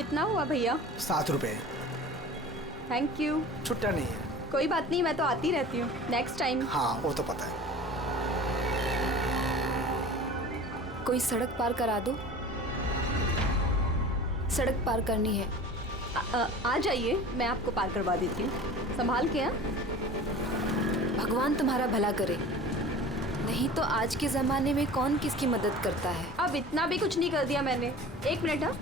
कितना हुआ भैया? 7 रुपए। Thank you. छुट्टा नहीं है। कोई बात नहीं, मैं तो आती रहती हूँ, नेक्स्ट टाइम। हाँ वो तो पता है। कोई सड़क पार करा दो, सड़क पार करनी है। आ जाइए, मैं आपको पार करवा देती हूँ, संभाल के। हाँ, भगवान तुम्हारा भला करे, नहीं तो आज के जमाने में कौन किसकी मदद करता है। अब इतना भी कुछ नहीं कर दिया मैंने। 1 मिनट। हाँ,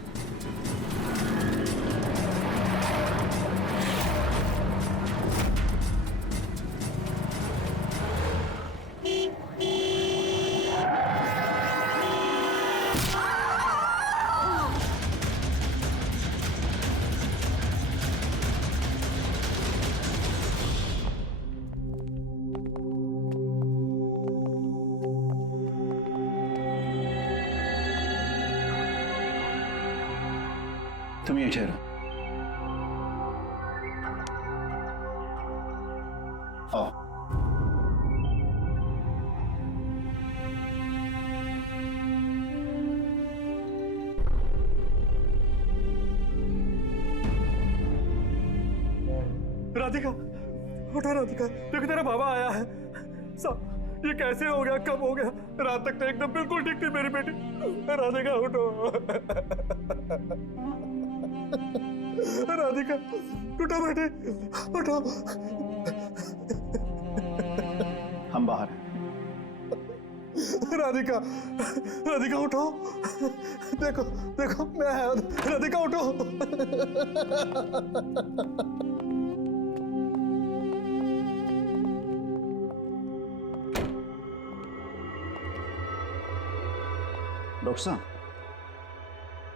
तुम ये ठहरो। आओ। राधिका, उठो राधिका, देखो तेरा बाबा आया है। सब ये कैसे हो गया, कब हो गया? रात तक तो एकदम बिल्कुल ठीक थी मेरी बेटी। राधिका उठो। राधिका उठो बेटी, उठो। हम बाहर हैं। राधिका, राधिका उठो। देखो देखो मैं आया। राधिका उठो। डॉक्टर साहब,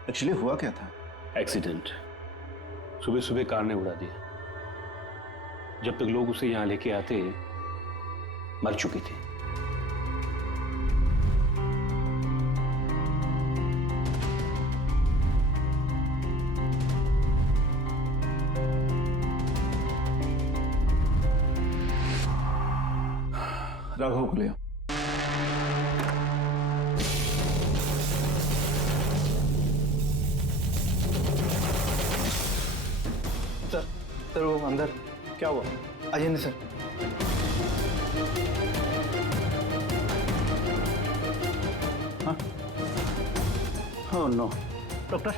एक्चुअली हुआ क्या था? एक्सीडेंट। सुबह सुबह कार ने उड़ा दिया। जब तक लोग उसे यहां लेके आते मर चुकी थी। राघव को ले आओ। सर वो अंदर क्या हुआ? अजय सर। हाँ? Oh no. Doctor,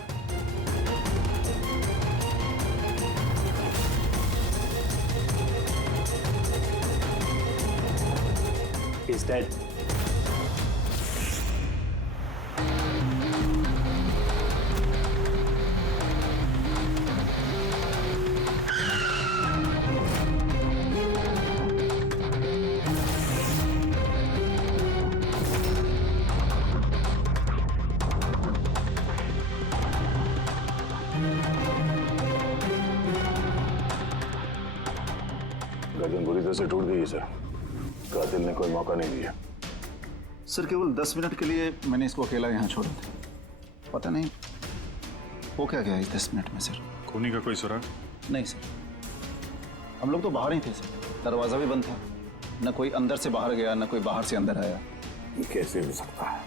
He's dead. गर्दन बुरी तरह से टूट गई है सर। कातिल ने कोई मौका नहीं दिया। सर केवल 10 मिनट के लिए मैंने इसको अकेला यहाँ छोड़ा था। पता नहीं वो क्या गया इस 10 मिनट में सर। खूनी का कोई सुराग? नहीं सर, हम लोग तो बाहर ही थे सर। दरवाजा भी बंद था, न कोई अंदर से बाहर गया न कोई बाहर से अंदर आया। ये कैसे हो सकता है?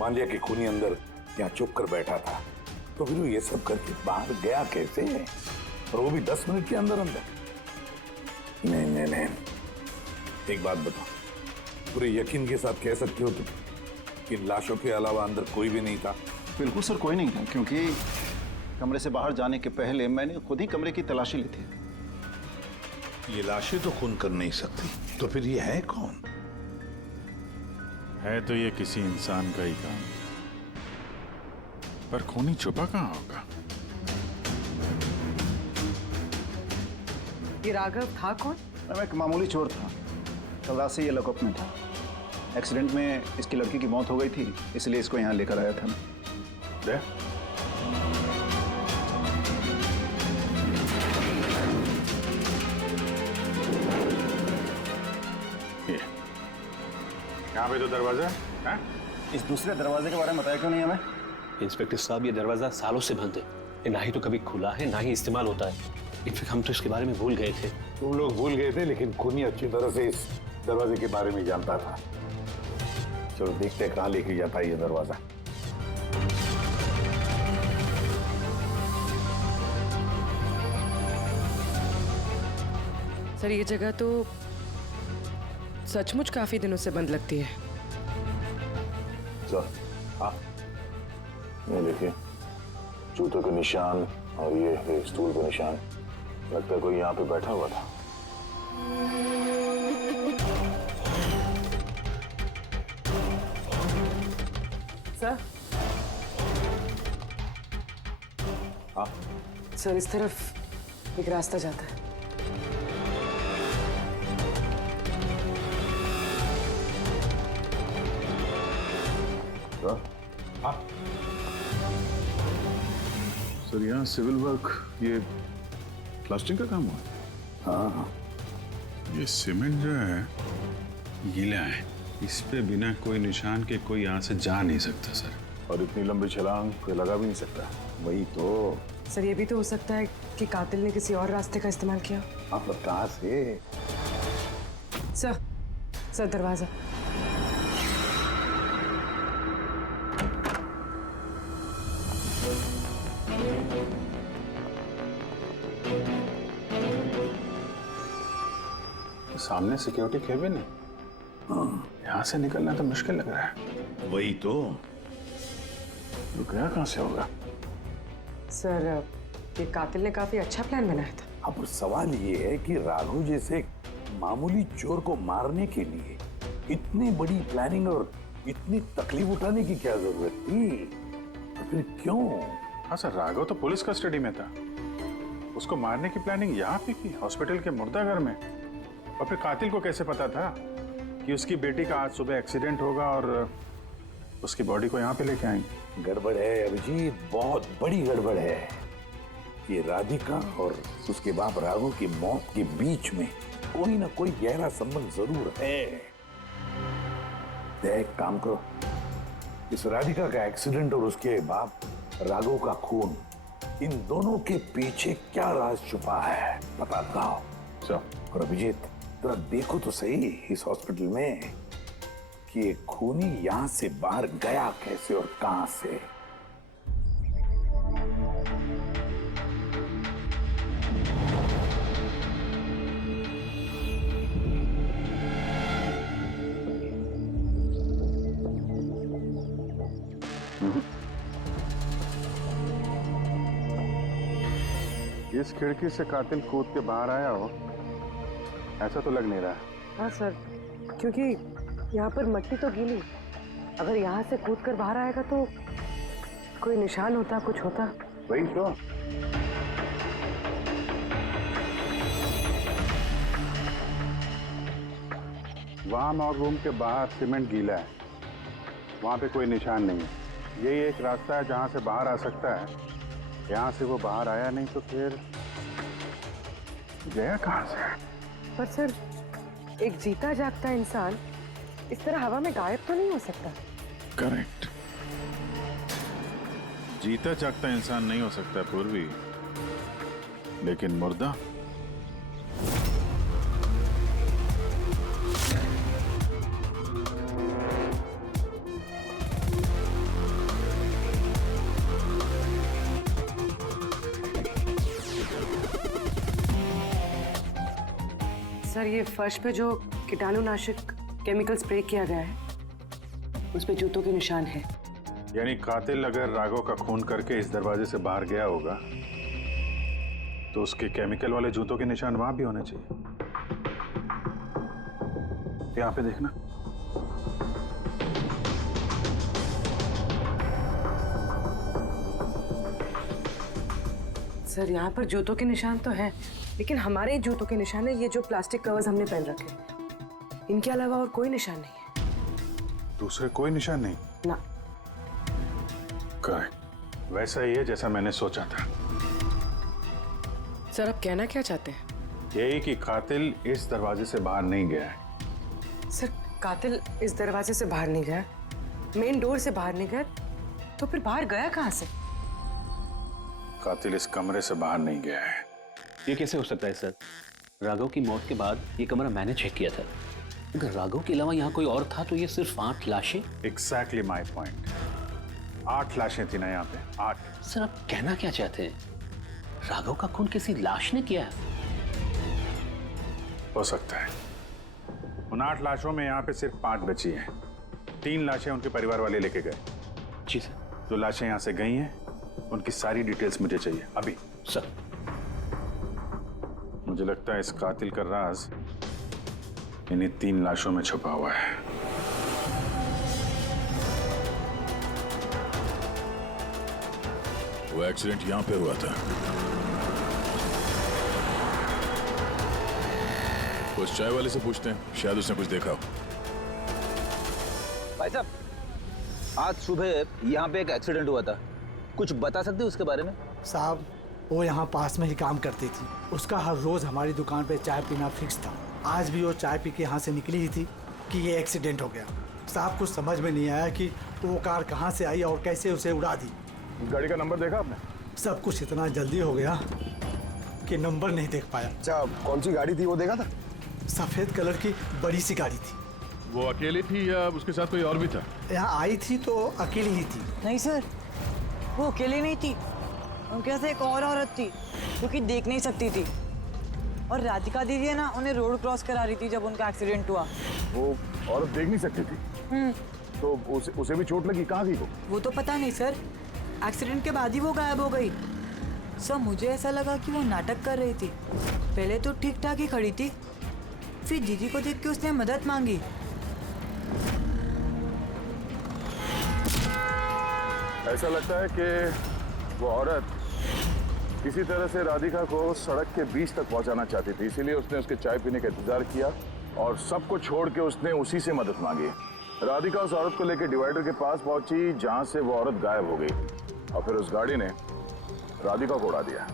मान लिया कि खूनी अंदर यहाँ चुप कर बैठा था, तो फिर वो ये सब करके बाहर गया कैसे? और वो भी 10 मिनट के अंदर अंदर। नहीं नहीं नहीं, एक बात बताओ, पूरे यकीन के साथ कह सकते हो तुम कि लाशों के अलावा अंदर कोई भी नहीं था? बिल्कुल सर, कोई नहीं था, क्योंकि कमरे से बाहर जाने के पहले मैंने खुद ही कमरे की तलाशी ली थी। ये लाशें तो खून कर नहीं सकती, तो फिर ये है कौन? है तो ये किसी इंसान का ही काम, पर खूनी छुपा कहाँ होगा? ये राघव था कौन? मैं एक मामूली चोर था, कल रात से ये लॉकअप में था। एक्सीडेंट में इसकी लड़की की मौत हो गई थी, इसलिए इसको यहाँ लेकर आया था। दे? यहाँ पे तो दरवाजा है। इस दूसरे दरवाजे के बारे में बताया क्यों नहीं हमें? इंस्पेक्टर साहब, ये दरवाजा सालों से बंद है, ये ना ही तो कभी खुला है ना ही इस्तेमाल होता है। इनफैक्ट हम तो इसके बारे में भूल गए थे। तुम लोग भूल गए थे, लेकिन खूनी अच्छी तरह से इस दरवाजे के बारे में जानता था। चलो देखते हैं कहाँ लेके जाता है ये दरवाजा। सर ये जगह तो सचमुच काफी दिनों से बंद लगती है। सर हाँ, ये देखिए जूतों के निशान और ये स्टूल के निशान, लगता है कोई यहाँ पे बैठा हुआ था। सर हाँ सर इस तरफ एक रास्ता जाता है। सर हाँ, सर यहाँ सिविल वर्क, ये प्लास्टिक का काम हुआ है। हाँ हाँ, ये सीमेंट जो है गीला है, इस पे बिना कोई निशान के कोई यहाँ से जा नहीं सकता सर। और इतनी लंबी छलांग कोई लगा भी नहीं सकता। वही तो। सर ये भी तो हो सकता है कि कातिल ने किसी और रास्ते का इस्तेमाल किया। हाँ पर कहाँ से? सर दरवाजा। सामने सिक्योरिटी केबिन है, यहाँ से निकलना तो मुश्किल लग रहा है। वही तो गया कहाँ से होगा? सर ये कातिल ने काफी अच्छा प्लान बनाया था। अब सवाल ये है कि राघव जैसे मामूली चोर को मारने के लिए इतनी बड़ी प्लानिंग और इतनी तकलीफ उठाने की क्या जरूरत थी? तो फिर क्यों? हाँ सर, राघव तो पुलिस कस्टडी में था, उसको मारने की प्लानिंग यहाँ पे की, हॉस्पिटल के मुर्दाघर में। और फिर कातिल को कैसे पता था कि उसकी बेटी का आज सुबह एक्सीडेंट होगा और उसकी बॉडी को यहाँ पे लेके आएंगे? गड़बड़ है अभिजीत, बहुत बड़ी गड़बड़ है। ये राधिका और उसके बाप राघव की मौत के बीच में कोई ना कोई गहरा संबंध जरूर है। एक काम करो, इस राधिका का एक्सीडेंट और उसके बाप राघव का खून, इन दोनों के पीछे क्या राज छुपा है पता लगाओ। और अभिजीत जरा देखो तो सही इस हॉस्पिटल में कि ये खूनी यहां से बाहर गया कैसे और कहां से। इस खिड़की से कातिल कूद के बाहर आया हो, ऐसा तो लग नहीं रहा। हाँ सर, क्योंकि यहाँ पर मट्टी तो गीली, अगर यहाँ से कूद कर बाहर आएगा तो कोई निशान होता, कुछ होता। वही तो। वहाँ मॉक रूम के बाहर सीमेंट गीला है, वहाँ पे कोई निशान नहीं है। यही एक रास्ता है जहाँ से बाहर आ सकता है। यहाँ से वो बाहर आया नहीं तो फिर गया कहाँ से? पर सर एक जीता जागता इंसान इस तरह हवा में गायब तो नहीं हो सकता। करेक्ट, जीता जागता इंसान नहीं हो सकता पूर्वी, लेकिन मुर्दा। सर ये फर्श पे जो कीटाणुनाशक केमिकल स्प्रे किया गया है, उस पे जूतों के निशान है। यानी कातिल अगर राघव का खून करके इस दरवाजे से बाहर गया होगा तो उसके केमिकल वाले जूतों के निशान वहां भी होने चाहिए। यहाँ पे देखना। सर यहाँ पर जूतों के निशान तो है, लेकिन हमारे जूतों के निशान है ये जो प्लास्टिक कवर्स हमने पहन रखे हैं। इनके अलावा और कोई निशान नहीं है। दूसरे कोई निशान नहीं? ना। करेक्ट, वैसा ही है जैसा मैंने सोचा था। सर आप कहना क्या चाहते हैं? यही कि कातिल इस दरवाजे से बाहर नहीं गया है। सर कातिल इस दरवाजे से बाहर नहीं गया, मेन डोर से बाहर नहीं गया, तो फिर बाहर गया कहाँ से? कातिल इस कमरे से बाहर नहीं गया है। ये कैसे हो सकता है सर? राघव की मौत के बाद ये कमरा मैंने चेक किया था। अगर राघव के अलावा यहाँ कोई और था तो ये सिर्फ 8 लाशें। Exactly my point. 8 लाशें थी ना यहाँ पे, 8। सर आप कहना क्या चाहते हैं? राघव का खून किसी लाश ने किया है? हो सकता है। उन 8 लाशों में यहाँ पे सिर्फ 5 बची हैं। 3 लाशें उनके परिवार वाले लेके गए। जी सर। जो लाशें यहाँ से गई हैं उनकी सारी डिटेल्स मुझे चाहिए अभी। सर। मुझे लगता है इस कातिल का राज इन्हीं 3 लाशों में छुपा हुआ है। वो एक्सीडेंट यहाँ पे हुआ था। उस चाय वाले से पूछते हैं, शायद उसने कुछ देखा हो। भाई साहब, आज सुबह यहाँ पे एक एक्सीडेंट हुआ था, कुछ बता सकते हो उसके बारे में? साहब वो यहाँ पास में ही काम करती थी। उसका हर रोज हमारी दुकान पे चाय पीना फिक्स था। आज भी वो चाय पी के यहाँ से निकली ही थी कि ये एक्सीडेंट हो गया। साहब कुछ समझ में नहीं आया कि वो कार कहाँ से आई और कैसे उसे उड़ा दी। गाड़ी का नंबर देखा आपने? सब कुछ इतना जल्दी हो गया कि नंबर नहीं देख पाया। अच्छा, कौन सी गाड़ी थी वो देखा था? सफेद कलर की बड़ी सी गाड़ी थी। वो अकेली थी या उसके साथ कोई और भी था? यहाँ आई थी तो अकेली ही थी। नहीं सर, वो अकेली नहीं थी, उनके साथ एक और औरत थी जो कि देख नहीं सकती थी। और राधिका दीदी है ना, उन्हें रोड क्रॉस करा रही थी जब उनका एक्सीडेंट हुआ। वो औरत देख नहीं सकती थी तो उसे भी चोट लगी? कहाँ गई वो तो पता नहीं सर, एक्सीडेंट के बाद ही वो गायब हो गई। सर मुझे ऐसा लगा कि वो नाटक कर रही थी। पहले तो ठीक ठाक ही खड़ी थी, फिर दीदी को देख के उसने मदद मांगी। ऐसा लगता है कि वो औरत किसी तरह से राधिका को सड़क के बीच तक पहुंचाना चाहती थी, इसीलिए उसने उसके चाय पीने का इंतजार किया और सबको छोड़ के उसने उसी से मदद मांगी। राधिका उस औरत को लेकर डिवाइडर के पास पहुंची जहां से वो औरत गायब हो गई और फिर उस गाड़ी ने राधिका को उड़ा दिया।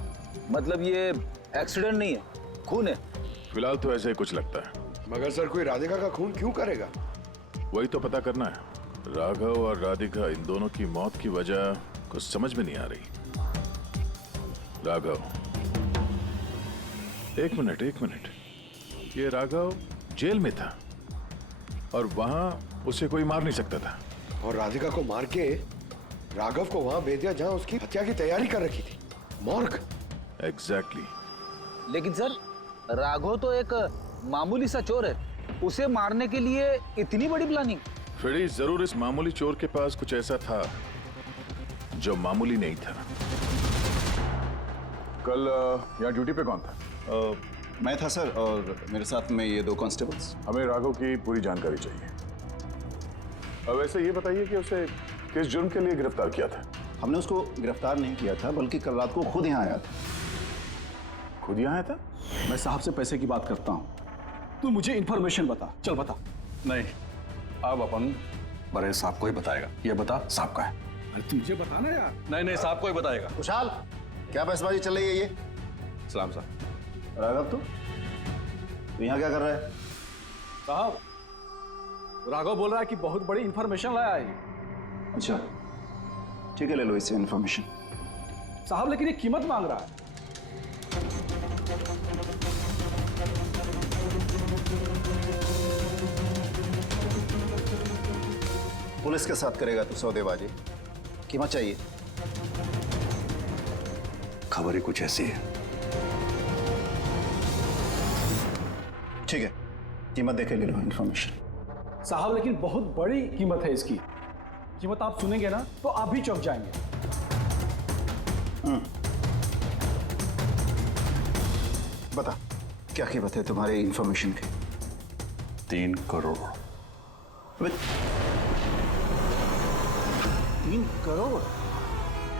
मतलब ये एक्सीडेंट नहीं है, खून है? फिलहाल तो ऐसे ही कुछ लगता है। मगर सर कोई राधिका का खून क्यों करेगा? वही तो पता करना है। राघव और राधिका, इन दोनों की मौत की वजह कुछ समझ में नहीं आ रही। राघव, एक मिनट, ये राघव जेल में था और वहां उसे कोई मार नहीं सकता था। और राधिका को मार के राघव को वहां भेज दिया जहां उसकी हत्या की तैयारी कर रखी थी, मॉर्ग। एग्जैक्टली। लेकिन सर, राघव तो एक मामूली सा चोर है, उसे मारने के लिए इतनी बड़ी प्लानिंग? फ्रेडी, जरूर इस मामूली चोर के पास कुछ ऐसा था जो मामूली नहीं था। कल यहाँ ड्यूटी पे कौन था? मैं था सर, और मेरे साथ में ये 2 कांस्टेबल्स। हमें राघव की पूरी जानकारी चाहिए। अब वैसे ये बताइए कि उसे किस जुर्म के लिए गिरफ्तार किया था? हमने उसको गिरफ्तार नहीं किया था, बल्कि कल रात को खुद यहाँ आया था। खुद यहाँ आया था? मैं साहब से पैसे की बात करता हूँ, तू मुझे इन्फॉर्मेशन बता, चल बता। नहीं, अब अपन बड़े साहब को ही बताएगा। ये बता, साहब का है। अरे तू मुझे बताना यार। नहीं, साहब को ही बताएगा। खुशहाल, क्या बहसबाजी चल रही है ये? सलाम साहब। राघव, तू यहाँ क्या कर रहा है? साहब, राघव बोल रहा है कि बहुत बड़ी इन्फॉर्मेशन लाया है। अच्छा, ठीक है, ले लो इससे इन्फॉर्मेशन। साहब लेकिन ये कीमत मांग रहा है। पुलिस के साथ करेगा तू सौदेबाजी? कीमत चाहिए? खबर ही कुछ ऐसी है। ठीक है, कीमत देखे ले लो इन्फॉर्मेशन। साहब लेकिन बहुत बड़ी कीमत है इसकी। कीमत आप सुनेंगे ना तो आप भी चौंक जाएंगे। बता, क्या कीमत है तुम्हारी इन्फॉर्मेशन की? 3 करोड़। 3 करोड़?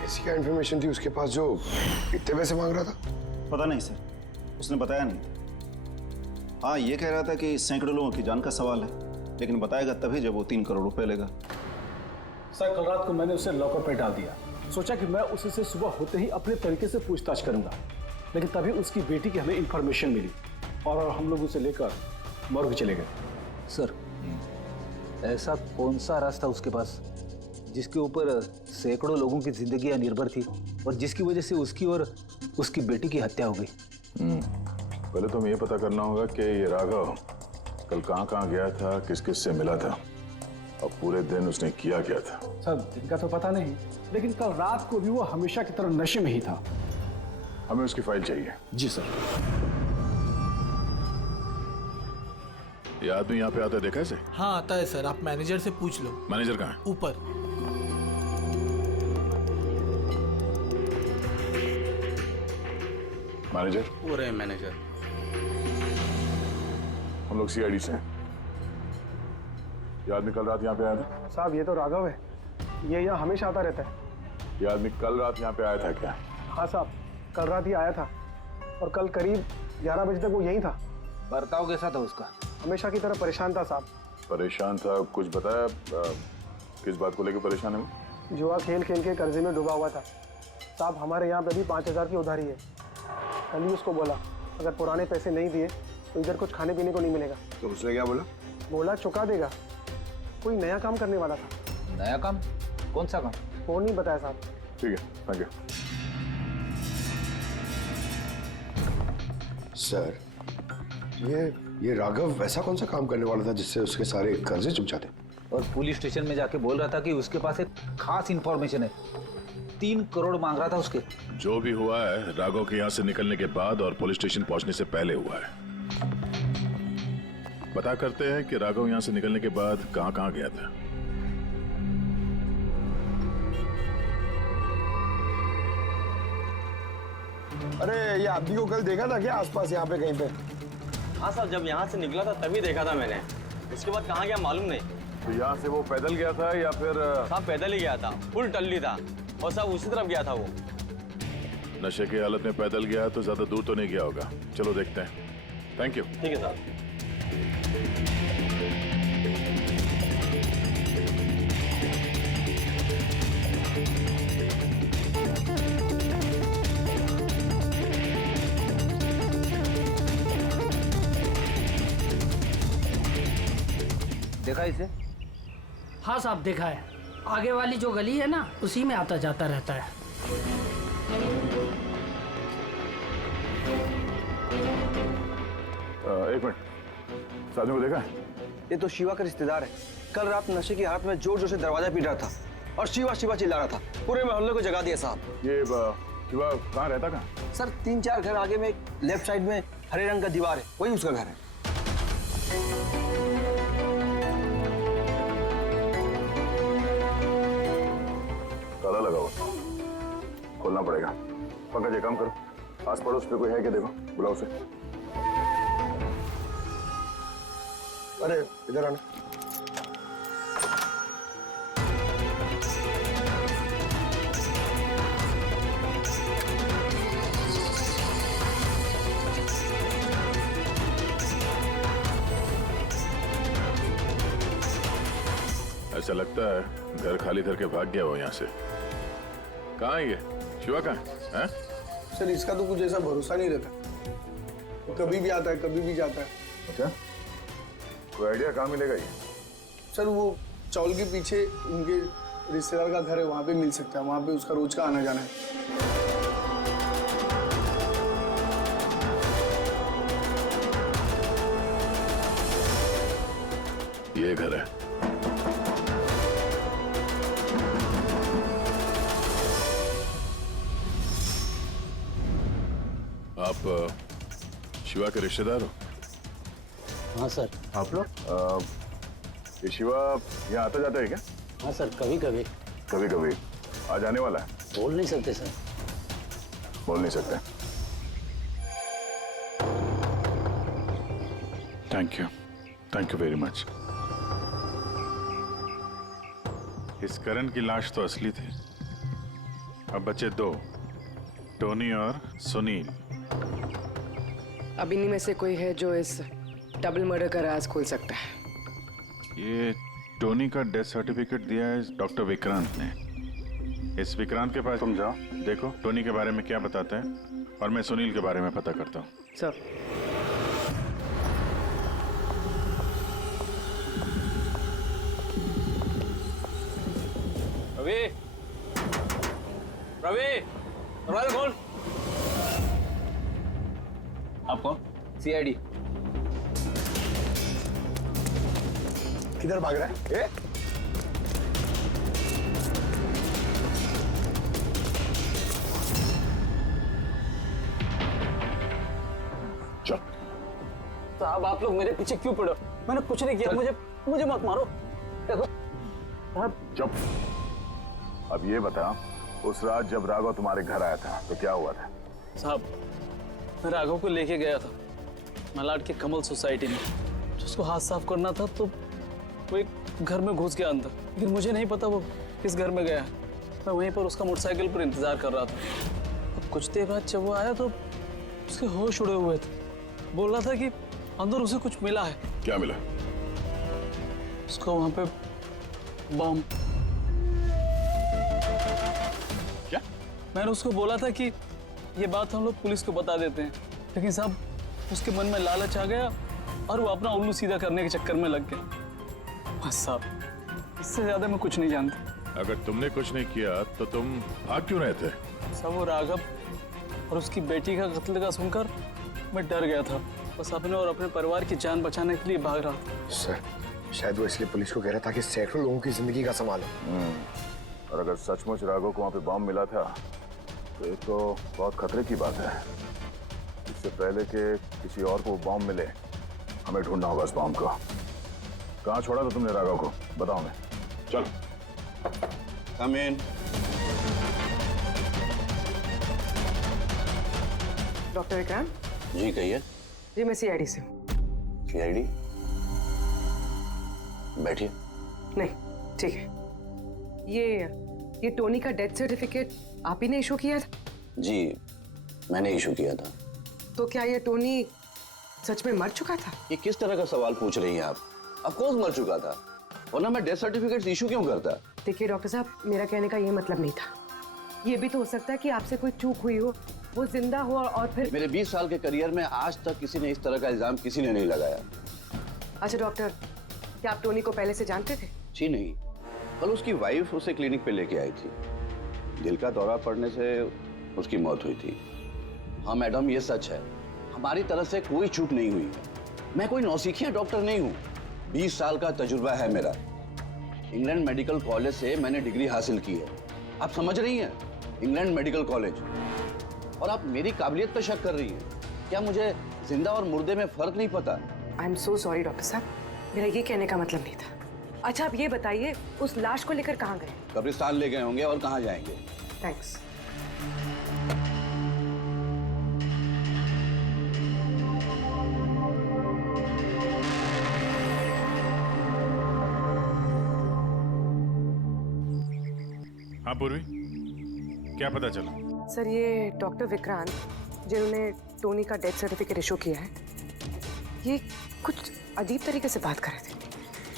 ऐसी क्या इन्फॉर्मेशन थी उसके पास जो इतने पैसे मांग रहा था? पता नहीं सर, उसने बताया नहीं। हाँ, ये कह रहा था कि सैकड़ों लोगों की जान का सवाल है, लेकिन बताएगा तभी जब वो 3 करोड़ रुपए लेगा। सर, कल रात को मैंने उसे लॉकर पे डाल दिया। सोचा कि मैं उससे सुबह होते ही अपने तरीके से पूछताछ करूंगा, लेकिन तभी उसकी बेटी की हमें इन्फॉर्मेशन मिली और हम लोग उसे लेकर मॉर्ग चले गए। सर, ऐसा कौन सा रास्ता उसके पास जिसके ऊपर सैकड़ों लोगों की जिंदगियां निर्भर थी और जिसकी वजह से उसकी और उसकी बेटी की हत्या हो गई? पहले तो हमें ये पता करना होगा कि ये राघव कल कहाँ गया था, किस किस से मिला था और पूरे दिन उसने किया क्या था। सर, दिन का तो पता नहीं, लेकिन कल रात को भी वो हमेशा की तरह नशे में ही था। हमें उसकी फाइल चाहिए। जी सर। ये आदमी यहाँ पे आता है, देखा इसे? हाँ आता है सर, आप मैनेजर से पूछ लो। मैनेजर कहाँ है? ऊपर। मैनेजर? वो रहे मैनेजर। हम लोग सीआईडी से हैं। ये आदमी कल रात यहाँ पे आया था? साहब ये तो राघव है, ये यहाँ हमेशा आता रहता है। ये आदमी कल रात यहाँ पे आया था क्या? हाँ साहब, कल रात ही आया था और कल करीब 11 बजे तक वो यहीं था। बर्ताव कैसा था उसका? हमेशा की तरह परेशान था साहब। परेशान था? कुछ बताया किस बात को लेकर परेशान है वो? जुआ खेल खेल के कर्जे में डूबा हुआ था साहब। हमारे यहाँ पे भी 5,000 की उधारी है। कल ही उसको बोला अगर पुराने पैसे नहीं दिए तो इधर कुछ खाने पीने को नहीं मिलेगा। तो उसने क्या बोला? बोला चुका देगा। कोई नया काम करने वाला था। नया काम? कौन सा काम? वो नहीं बताया साहब। ठीक है, थैंक यू। सर, ये राघव ऐसा कौन सा काम करने वाला था जिससे उसके सारे कर्जे चुक जाते? और पुलिस स्टेशन में जाके बोल रहा था कि उसके पास एक खास इंफॉर्मेशन है। 3 करोड़ मांग रहा था उसके। जो भी हुआ है राघव के यहाँ से निकलने के बाद और पुलिस स्टेशन पहुंचने से पहले हुआ है। पता करते हैं कि राघव यहाँ से निकलने के बाद कहाँ गया था। अरे ये आदमी को कल देखा था क्या आसपास यहाँ पे कहीं पे? हाँ साहब, जब यहाँ से निकला था तभी देखा था मैंने। उसके बाद कहाँ गया मालूम नहीं। तो यहाँ से वो पैदल गया था या फिर? साहब पैदल ही गया था, फुल टल्ली था और साहब उसी तरफ गया था वो। नशे की हालत में पैदल गया तो ज्यादा दूर तो नहीं गया होगा। चलो देखते हैं। Thank you. ठीक है साहब। देखा इसे? हाँ साहब देखा है। आगे वाली जो गली है ना उसी में आता जाता रहता है। एक मिनट, साधु को देखा है? ये तो शिवा का रिश्तेदार है। कल रात नशे की हालत में जोर जोर से दरवाजा पीट रहा था और शिवा शिवा चिल्ला रहा था। पूरे मोहल्ले को जगा दिया साहब। ये शिवा कहाँ रहता? कहाँ सर? 3-4 घर आगे में लेफ्ट साइड में हरे रंग का दीवार है, वही उसका घर है। ताला लगा हुआ, खोलना पड़ेगा। पंकज एक काम करो, आस पड़ोस पे कोई है क्या देखो, बुलाओ उसे। अरे इधर आना। ऐसा लगता है घर खाली करके भाग गया वो यहाँ से। कहाँ है ये? शिवा कहाँ है? सर इसका तो कुछ ऐसा भरोसा नहीं रहता, कभी भी आता है कभी भी जाता है। अच्छा, कोई आइडिया कहाँ मिलेगा ये? सर वो चौल के पीछे उनके रिश्तेदार का घर है, वहाँ पे मिल सकता है। वहाँ पे उसका रोज का आना जाना है। ये घर है। आप शिवा के रिश्तेदार हो? हाँ सर। आप लोग? ये शिवा यहाँ आता जाता है क्या? हाँ सर, कभी कभी। कभी कभी आ जाने वाला है? बोल नहीं सकते सर। बोल नहीं सकते। Thank you very much. इस करण की लाश तो असली थी। अब बचे 2, टोनी और सुनील। अब इन्हीं में से कोई है जो इस डबल मर्डर का राज खोल सकता है। ये टोनी का डेथ सर्टिफिकेट दिया है डॉक्टर विक्रांत ने। इस विक्रांत के पास तुम जाओ, देखो टोनी के बारे में क्या बताते हैं, और मैं सुनील के बारे में पता करता हूँ। सर। रवि, रवि, दरवाजा खोल। आप कौन? सीआईडी। किधर भाग रहा है? ए? चल साहब आप लोग मेरे पीछे क्यों पड़े? मैंने कुछ नहीं किया, मुझे मत मारो। देखो चुप। अब ये बता, उस रात जब राघव तुम्हारे घर आया था तो क्या हुआ था? साहब मैं राघव को लेके गया था मलाड के कमल सोसाइटी में। उसको हाथ साफ करना था तो वो एक घर में घुस गया अंदर, लेकिन मुझे नहीं पता वो किस घर में गया है। मैं वहीं पर उसका मोटरसाइकिल पर इंतजार कर रहा था। अब कुछ देर बाद जब वो आया तो उसके होश उड़े हुए थे। बोल रहा था कि अंदर उसे कुछ मिला है। क्या मिला? उसको वहां पे बम। क्या? मैंने उसको बोला था कि ये बात हम लोग पुलिस को बता देते हैं, लेकिन साहब उसके मन में लालच आ गया और वो अपना उल्लू सीधा करने के चक्कर में लग गया। बस साहब, इससे ज्यादा मैं कुछ नहीं जानता। अगर तुमने कुछ नहीं किया तो तुम भाग क्यों रहे थे? सब वो राघव और उसकी बेटी का कत्ल का सुनकर मैं डर गया था। बस अपने और अपने परिवार की जान बचाने के लिए भाग रहा था। सर, शायद वो इसलिए पुलिस को कह रहा था कि सैकड़ों लोगों की जिंदगी का सवाल है। और अगर सचमुच राघव को वहां पे बॉम्ब मिला था तो ये तो बहुत खतरे की बात है। इससे पहले कि किसी और को बॉम्ब मिले, हमें ढूंढना होगा इस बॉम्ब को। कहाँ छोड़ा था तुमने राघव को? बताओ। मैं चल। कम इन। डॉक्टर विक्रांत जी कहिए। जी मैं सीआईडी से हूँ। सीआईडी? बैठिए। नहीं ठीक है। ये टोनी का डेथ सर्टिफिकेट आप ही ने इशू किया था? जी मैंने इशू किया था। तो क्या ये टोनी सच में मर चुका था? ये किस तरह का सवाल पूछ रही हैं आप? ऑफ कोर्स मर चुका था, वरना मैं डेथ सर्टिफिकेट इशू क्यों करता? देखिए डॉक्टर साहब, मेरा कहने का ये मतलब नहीं था। ये भी तो हो सकता है कि आपसे कोई चूक हुई हो, वो जिंदा हो और फिर। मेरे 20 साल के करियर में आज तक किसी ने इस तरह का इल्जाम किसी ने नहीं लगाया। अच्छा डॉक्टर, क्या आप टोनी को पहले से जानते थे? जी नहीं, कल उसकी वाइफ उसे क्लिनिक पे लेके आई थी। दिल का दौरा पड़ने से उसकी मौत हुई थी। हाँ मैडम, ये सच है, हमारी तरफ से कोई चूक नहीं हुई है। मैं कोई नौसिखिया डॉक्टर नहीं हूँ। 20 साल का तजुर्बा है मेरा। इंग्लैंड मेडिकल कॉलेज से मैंने डिग्री हासिल की है। आप समझ रही हैं? England medical college. और आप मेरी काबिलियत पर शक कर रही हैं। क्या मुझे जिंदा और मुर्दे में फर्क नहीं पता? I am so sorry doctor साहब, मेरा ये कहने का मतलब नहीं था। अच्छा आप ये बताइए, उस लाश को लेकर कहाँ गए? कब्रिस्तान ले गए होंगे, और कहाँ जाएंगे। थैंक्स। हाँ पूर्वी, क्या पता चला? सर ये डॉक्टर विक्रांत जिन्होंने टोनी का डेथ सर्टिफिकेट इशू किया है, ये कुछ अजीब तरीके से बात कर रहे थे।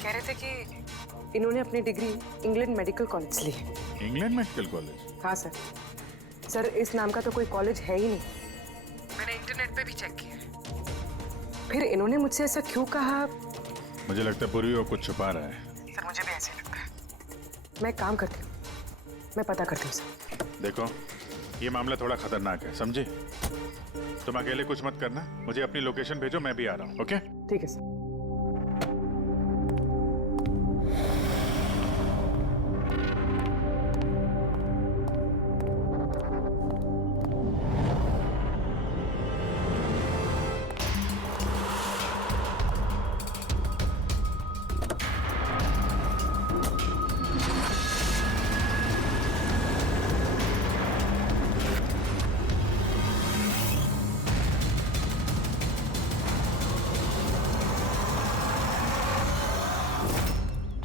कह रहे थे कि इन्होंने अपनी डिग्री इंग्लैंड मेडिकल कॉलेज से ली है। England medical college? हाँ सर। सर इस नाम का तो कोई कॉलेज है ही नहीं। मैंने इंटरनेट पे भी चेक किया। फिर इन्होंने मुझसे ऐसा क्यों कहा? मुझे लगता है पूर्वी वो कुछ छुपा रहा है। सर मुझे भी ऐसे ही लगता है। मैं काम करती हूँ, मैं पता करती हूँ सर। देखो ये मामला थोड़ा खतरनाक है, समझे? तुम अकेले कुछ मत करना, मुझे अपनी लोकेशन भेजो, मैं भी आ रहा हूँ। ओके? ठीक है सर।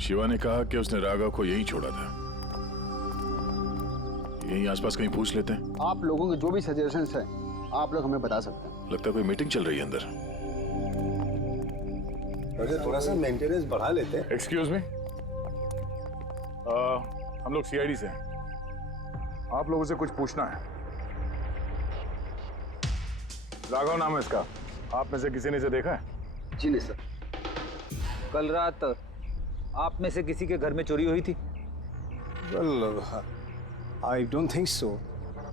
शिवा ने कहा कि उसने राघव को यहीं छोड़ा था। यहीं आसपास कहीं पूछ लेते हैं। आप लोगों के जो भी सजेशंस हैं आप लोग हमें बता सकते हैं। लगता है कोई मीटिंग चल रही है अंदर। थोड़ा सा मेंटेनेंस बढ़ा लेते हैं। एक्सक्यूज मी, हम लोग सीआईडी से हैं। आप लोगों से कुछ पूछना है। राघव नाम है इसका, आप में से किसी ने इसे देखा है? जी नहीं सर। कल रात आप में से किसी के घर में चोरी हुई थी? Well, I don't think so.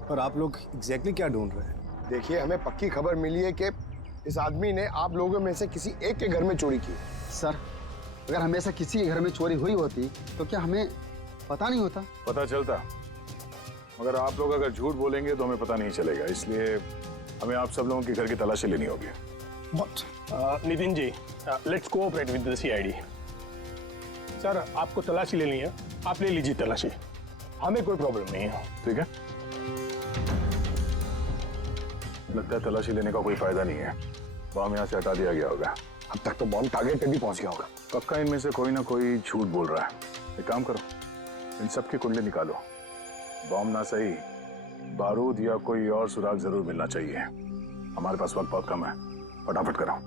पर आप लोग एग्जैक्टली क्या ढूंढ रहे हैं? देखिए, हमें पक्की खबर मिली है कि इस आदमी ने आप लोगों में से किसी एक के घर में चोरी की। सर, अगर हमेशा किसी के घर में चोरी हुई होती तो क्या हमें पता नहीं होता? पता चलता, मगर आप लोग अगर झूठ बोलेंगे तो हमें पता नहीं चलेगा, इसलिए हमें आप सब लोगों के घर की तलाशी लेनी होगी। What? Nitin ji, let's cooperate with the CID. Sir, आपको तलाशी लेनी है, आप ले लीजिए तलाशी, हमें कोई प्रॉब्लम नहीं है। ठीक है, लगता है तलाशी लेने का कोई फायदा नहीं है। बॉम्ब यहाँ से हटा दिया गया होगा। अब तक तो बॉम्ब टारगेट पे भी पहुंच गया होगा। पक्का इनमें से कोई ना कोई झूठ बोल रहा है। एक काम करो, इन सब के कुंडले निकालो। बॉम्ब ना सही, बारूद या कोई और सुराग जरूर मिलना चाहिए। हमारे पास वक्त बहुत कम है, फटाफट कराओ।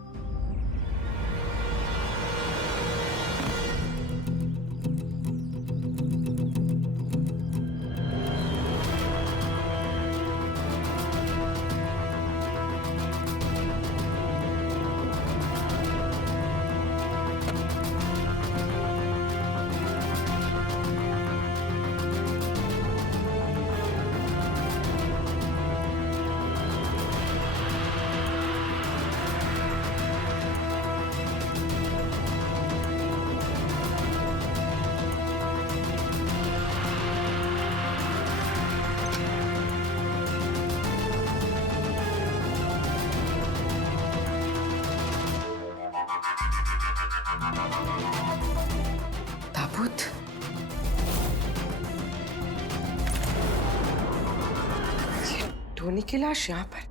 ताबूत, ये टोनी की लाश यहाँ पर।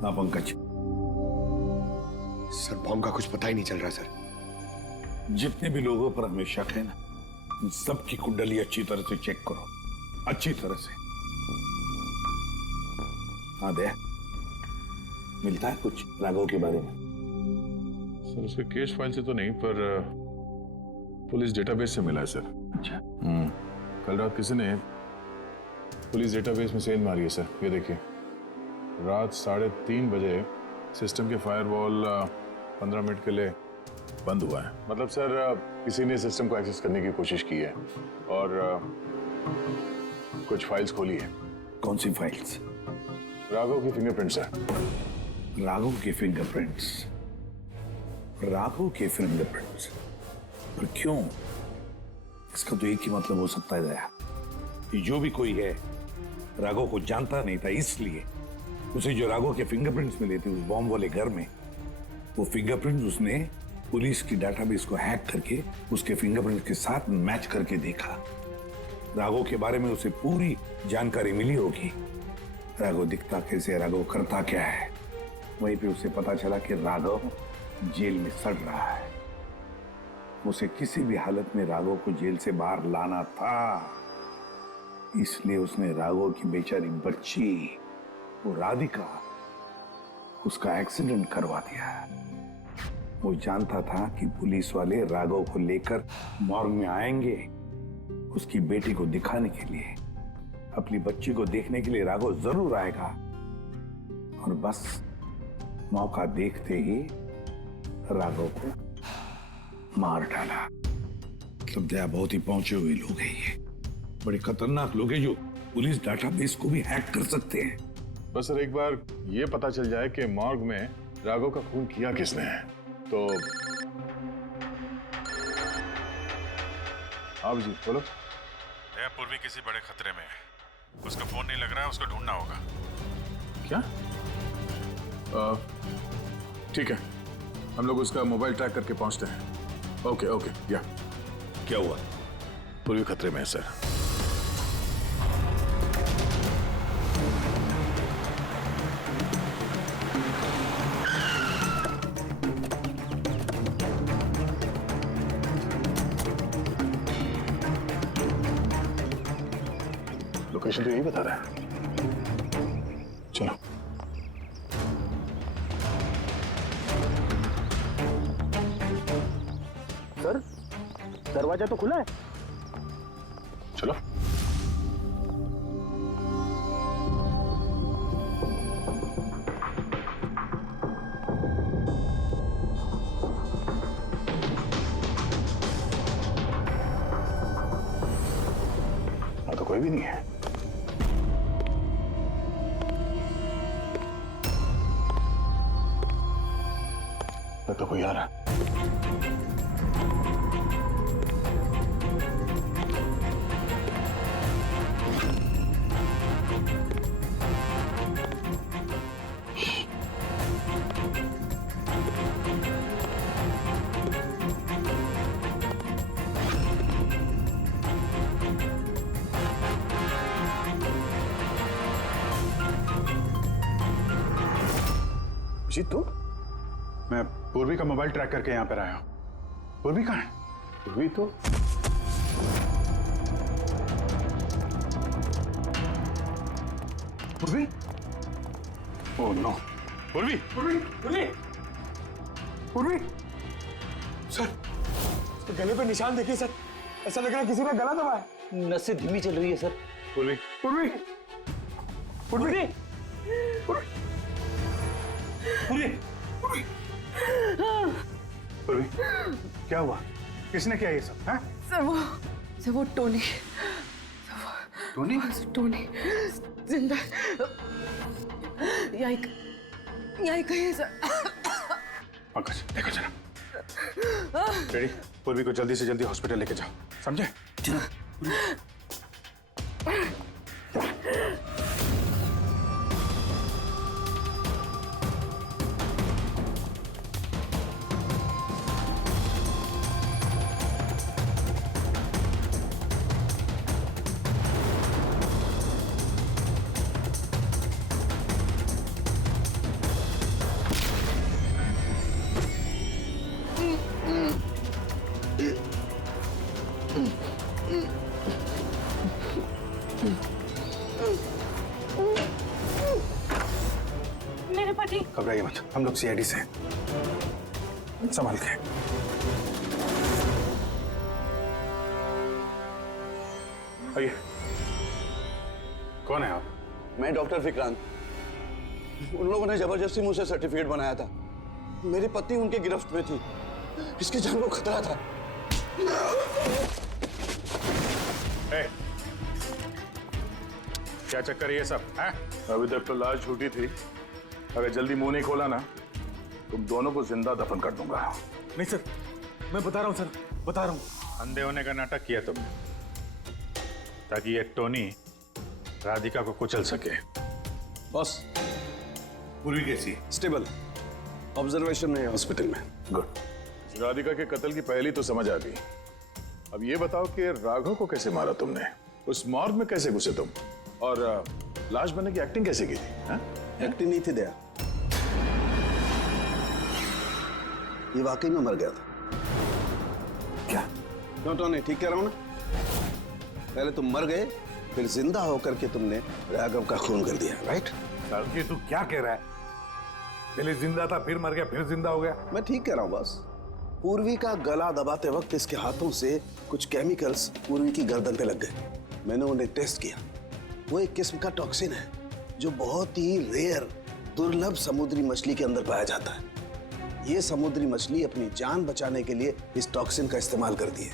हाँ पंकज, सर बॉम्ब का कुछ पता ही नहीं चल रहा सर। जितने भी लोगों पर हमें शक है ना, उन सबकी कुंडली अच्छी तरह से चेक करो, अच्छी तरह से। हाँ दे, मिलता है कुछ राघव के बारे में? सर उसके केस फाइल से तो नहीं, पर पुलिस डेटाबेस से मिला है सर। अच्छा। कल रात किसी ने पुलिस डेटाबेस में सेंध मारी है सर। ये देखिए, रात 3:30 बजे सिस्टम के फायरवॉल 15 मिनट के लिए बंद हुआ है। मतलब सर किसी ने सिस्टम को एक्सेस करने की कोशिश की है और कुछ फाइल्स खोली है। कौन सी फाइल्स? राघव की फिंगरप्रिंट्स है। राघव के फिंगरप्रिंट्स? राघव के फिंगरप्रिंट्स? पर क्यों? इसका तो एक ही मतलब हो सकता है दया, कि जो भी कोई है राघव को जानता नहीं था, इसलिए उसे जो राघव के फिंगरप्रिंट्स मिले थे उस बॉम्ब वाले घर में, वो फिंगरप्रिंट्स उसने पुलिस की डाटाबेस को हैक करके उसके फिंगरप्रिंट्स के साथ मैच करके देखा। राघव के बारे में उसे पूरी जानकारी मिली होगी। राघव दिखता कैसे है, राघव करता क्या है। वहीं पे उसे पता चला कि राघव जेल में सड़ रहा है। उसे किसी भी हालत में राघव को जेल से बाहर लाना था, इसलिए उसने राघव की बेचारी बच्ची, वो राधिका, उसका एक्सीडेंट करवा दिया। वो जानता था कि पुलिस वाले राघव को लेकर मॉर्ग में आएंगे, उसकी बेटी को दिखाने के लिए, अपनी बच्ची को देखने के लिए राघव जरूर आएगा। और बस मौका देखते ही राघव को मार डाला। मतलब दया बहुत ही पहुंचे हुए लोग हैं ये, बड़े खतरनाक लोग हैं जो पुलिस डाटाबेस को भी हैक कर सकते हैं। बस सर एक बार ये पता चल जाए कि मॉर्ग में राघव का खून किया किसने है तो। आप जी बोलो। पूर्वी किसी बड़े खतरे में है, उसका फोन नहीं लग रहा है, उसको ढूंढना होगा। क्या? ठीक है, हम लोग उसका मोबाइल ट्रैक करके पहुंचते हैं। Okay okay. या क्या हुआ? पूर्वी खतरे में है सर। लोकेशन तो यही बता रहा है। चलो। सर, दरवाजा तो खुला है। चलो। कोई भी नहीं है। तो कोई आ रहा है। जी तू? मैं पूर्वी का मोबाइल ट्रैक करके यहाँ पर आया हूँ। पूर्वी कहाँ है? पूर्वी तो पूर्वी? Oh no. पूर्वी! पूर्वी! पूर्वी! पूर्वी! सर, उसके गले पे निशान देखिए सर। ऐसा लग रहा है किसी ने गला दबाया। नसें धीमी चल रही है सर। पूर्वी! पूर्वी! पूर्वी! पूर्वी! पूर्वी! पूर्वी! क्या हुआ? किसने किया ये सब? हैं? सर वो टोनी। टोनी? टोनी जिंदा यही कहीं है सर। पंकज देखो जरा। रेडी? पूर्वी को जल्दी से जल्दी हॉस्पिटल लेके जाओ, समझे? मेरे पति। घबराइए मत, हम लोग सीआईडी से हैं। संभाल के। आइए। कौन है आप? मैं डॉक्टर विक्रांत। उन लोगों ने जबरदस्ती मुझसे सर्टिफिकेट बनाया था। मेरी पत्नी उनके गिरफ्त में थी। इसकी जान को खतरा था। क्या चक्कर है ये सब? है? अभी तक तो लाश झूठी थी। अगर जल्दी मुंह नहीं खोला ना, तुम दोनों को जिंदा दफन कर दूंगा। नहीं सर, मैं बता रहा हूँ सर, बता रहा हूँ। अंधे होने का नाटक किया तुमने, ताकि ये टोनी राधिका को कुचल सके। बॉस, पूर्वी कैसी? स्टेबल, ऑब्जर्वेशन में हॉस्पिटल में। गुड। राधिका के कत्ल की पहली तो समझ आ गई। अब ये बताओ कि राघव को कैसे मारा तुमने? उस मॉर्ग में कैसे घुसे तुम? और लाश बनने की एक्टिंग कैसे की थी? एक्टिंग नहीं थी दया, ये वाकई में मर गया था। क्या? क्यों टोनी, ठीक कह रहा हूं ना? पहले तुम मर गए, फिर जिंदा होकर के तुमने राघव का खून कर दिया, राइट? ये तू क्या कह रहा है? पहले जिंदा था, फिर मर गया, फिर जिंदा हो गया। मैं ठीक कह रहा हूं बॉस। पूर्वी का गला दबाते वक्त इसके हाथों से कुछ केमिकल्स पूर्वी की गर्दन पे लग गए। मैंने उन्हें टेस्ट किया। वो एक किस्म का टॉक्सिन है जो बहुत ही रेयर, दुर्लभ समुद्री मछली के अंदर पाया जाता है। ये समुद्री मछली अपनी जान बचाने के लिए इस टॉक्सिन का इस्तेमाल करती है।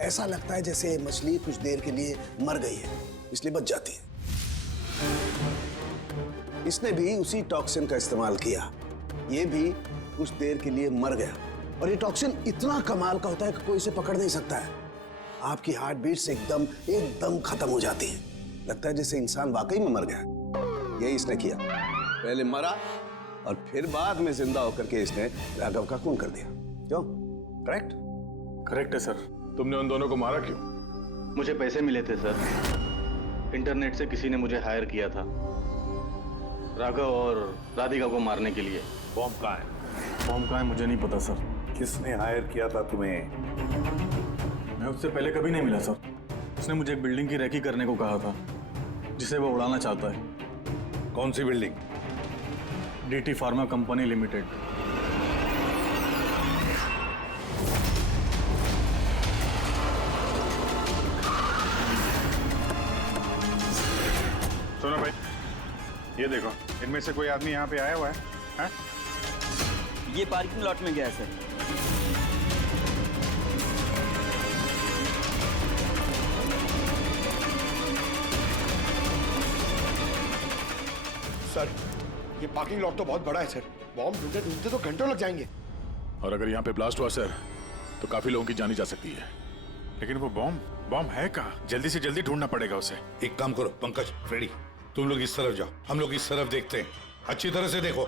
ऐसा लगता है जैसे मछली कुछ देर के लिए मर गई है, इसलिए बच जाती है। इसने भी उसी टॉक्सिन का इस्तेमाल किया। ये भी कुछ देर के लिए मर गया। और ये टॉक्सिन इतना कमाल का होता है कि कोई इसे पकड़ नहीं सकता है। आपकी हार्ट बीट्स एकदम खत्म हो जाती है। लगता है जैसे इंसान वाकई में मर गया। यही इसने किया। पहले मरा और फिर बाद में जिंदा होकर के इसने राघव का खून कर दिया। क्यों? करेक्ट? करेक्ट है सर। तुमने उन दोनों को मारा क्यों? मुझे पैसे मिले थे सर। इंटरनेट से किसी ने मुझे हायर किया था राघव और राधिका को मारने के लिए। बॉम्ब कहाँ है? बॉम्ब कहाँ है मुझे नहीं पता सर। किसने हायर किया था तुम्हें? मैं उससे पहले कभी नहीं मिला सर। उसने मुझे एक बिल्डिंग की रेकी करने को कहा था जिसे वो उड़ाना चाहता है। कौन सी building? DT pharma company limited. सुनो भाई, ये देखो, इनमें से कोई आदमी यहाँ पे आया हुआ है? ये पार्किंग लॉट में गया है सर। सर, ये पार्किंग लॉट तो बहुत बड़ा है सर। बॉम्ब ढूंढते ढूंढते तो घंटों लग जाएंगे। और अगर यहाँ पे ब्लास्ट हुआ सर, तो काफी लोगों की जानी जा सकती है। लेकिन वो बॉम्ब है कहाँ? जल्दी से जल्दी ढूंढना पड़ेगा उसे। एक काम करो पंकज, फ्रेडी, तुम लोग इस तरफ जाओ, हम लोग इस तरफ देखते हैं। अच्छी तरह से देखो।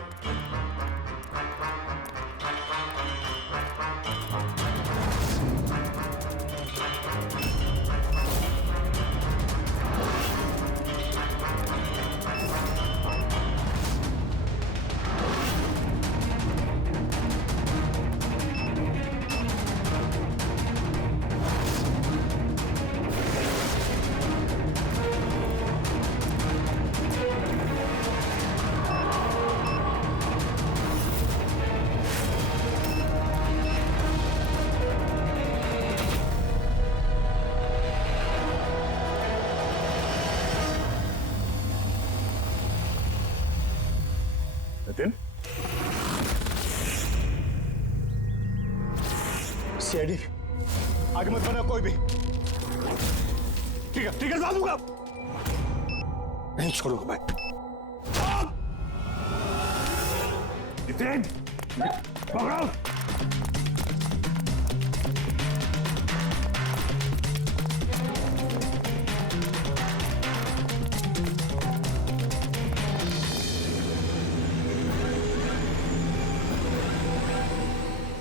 नितिन, सीआईडी आगे मत बढ़ना कोई भी। ठीक है डाल दूंगा, नहीं छोड़ूंगा मैं। नितिन, पकड़ो।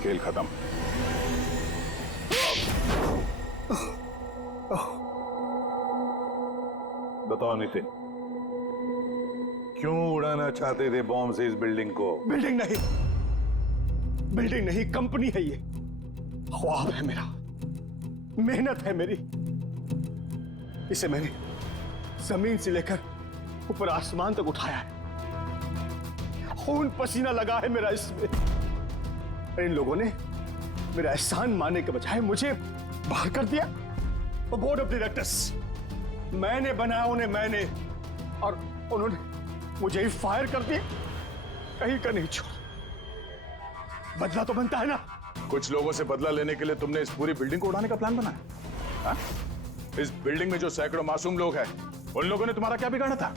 खेल खत्म। बताओ नितिन, क्यों उड़ाना चाहते थे बॉम्ब से इस बिल्डिंग को? बिल्डिंग नहीं, कंपनी है ये। ख्वाब है मेरा, मेहनत है मेरी। इसे मैंने जमीन से लेकर ऊपर आसमान तक उठाया है। खून पसीना लगा है मेरा इसमें। इन लोगों ने मेरा एहसान मानने के बजाय मुझे बाहर कर दिया। वो बोर्ड ऑफ डायरेक्टर्स मैंने बनाया उन्हें, मैंने, और उन्होंने मुझे ही फायर कर दिया। कहीं का नहीं छोड़ा। बदला तो बनता है ना। कुछ लोगों से बदला लेने के लिए तुमने इस पूरी बिल्डिंग को उड़ाने का प्लान बनाया? हाँ? इस बिल्डिंग में जो सैकड़ों मासूम लोग हैं, उन लोगों ने तुम्हारा क्या बिगाड़ा था?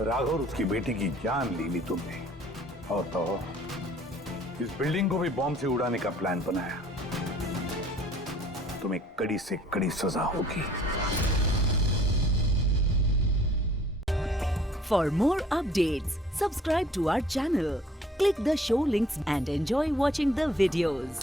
राघव और उसकी बेटी की जान ले ली तुमने, और तो इस बिल्डिंग को भी बॉम्ब से उड़ाने का प्लान बनाया। तुम्हें कड़ी से कड़ी सजा होगी। For more updates, subscribe to our channel, click the show links and enjoy watching the videos.